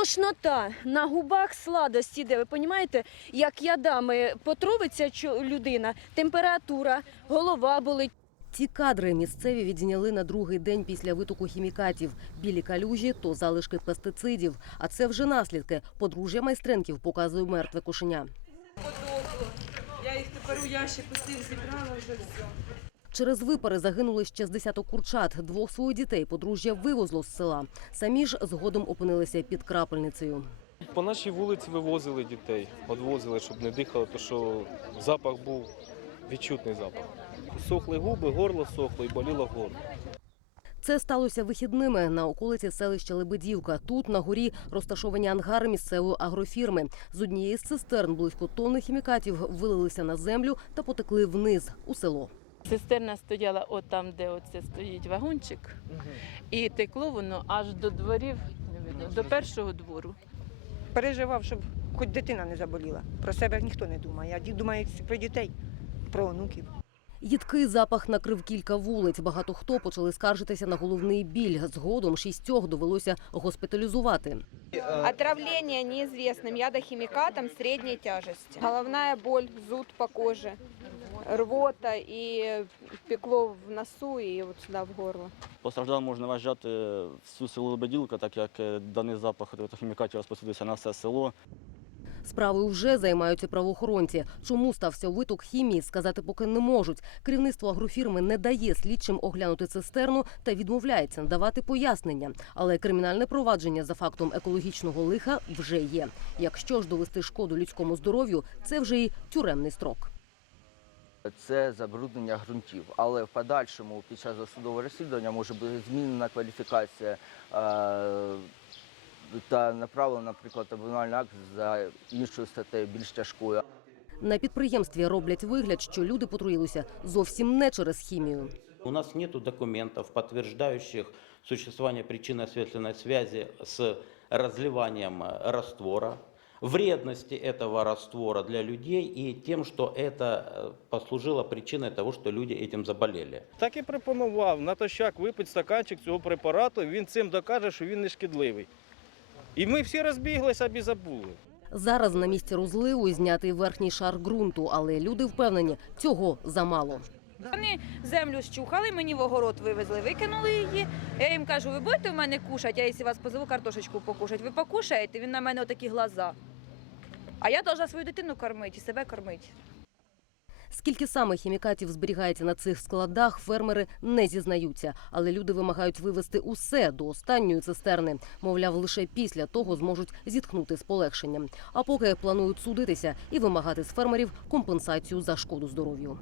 Тошнота на губах сладості, де ви розумієте, як ядами потровиться чо- людина, температура, голова болить. Ці кадри місцеві відзняли на другий день після витоку хімікатів. Білі калюжі то залишки пестицидів. А це вже наслідки. Подружжя майстренків показує мертве кошеня. Я їх тепер у ящик усіх зібрала вже все. Через випари загинули ще з десяток курчат. Двох своїх дітей подружжя вивозло з села. Самі ж згодом опинилися під крапельницею. По нашій вулиці вивозили дітей, відвозили, щоб не дихали, тому що запах був відчутний запах. Сохли губи, горло сохло і боліло горло. Це сталося вихідними на околиці селища Лебедівка. Тут на горі розташовані ангари місцевої агрофірми. З однієї з цистерн близько тонни хімікатів вилилися на землю та потекли вниз у село. Цистерна стояла от там, де оце стоїть вагончик, і текло воно аж до дворів, не видно, до першого двору. переживав, щоб хоч дитина не заболіла. Про себе ніхто не думає. А думає про дітей, про онуків. Їдкий запах накрив кілька вулиць. Багато хто почали скаржитися на головний біль. Згодом шістьох довелося госпіталізувати. Отравление неизвестным ядохимикатом средней тяжести. Головная боль, зуд по коже, рвота и пекло в носу и вот сюда в горло. Постраждалим можна вважати всю село Лебеділка, так як е, даний запах хімікатів розпосудився на все село. Справою вже займаються правоохоронці. Чому стався виток хімії, сказати поки не можуть. Керівництво агрофірми не дає слідчим оглянути цистерну та відмовляється надавати пояснення. Але кримінальне провадження за фактом екологічного лиха вже є. Якщо ж довести шкоду людському здоров'ю, це вже і тюремний строк. Це забруднення ґрунтів. Але в подальшому під час досудового розслідування може бути змінена кваліфікація е, та направлено, наприклад, обвинувальний акт за іншою статтею більш тяжкою. На підприємстві роблять вигляд, що люди потруїлися зовсім не через хімію. У нас нет документов, подтверждающих существование причинно-следственной связи с разливанием э, раствора, вредности этого раствора для людей и тем, что это э, послужило причиной того, что люди этим заболели. Так і пропонував натощак випити стаканчик цього препарату, і він цим докаже, що він не шкідливий. І ми всі розбіглися і забули. Зараз на місці розливу знятий верхній шар ґрунту, але люди впевнені, цього замало. Вони землю щухали, мені в огород вивезли, викинули її. Я їм кажу, ви будете в мене кушати, я якщо вас позову картошечку покушати, ви покушаєте, він на мене отакі глаза. А я должна свою дитину кормити і себе кормити. Скільки саме хімікатів зберігається на цих складах, фермери не зізнаються, але люди вимагають вивезти усе до останньої цистерни. Мовляв, лише після того зможуть зітхнути з полегшенням. А поки планують судитися і вимагати з фермерів компенсацію за шкоду здоров'ю.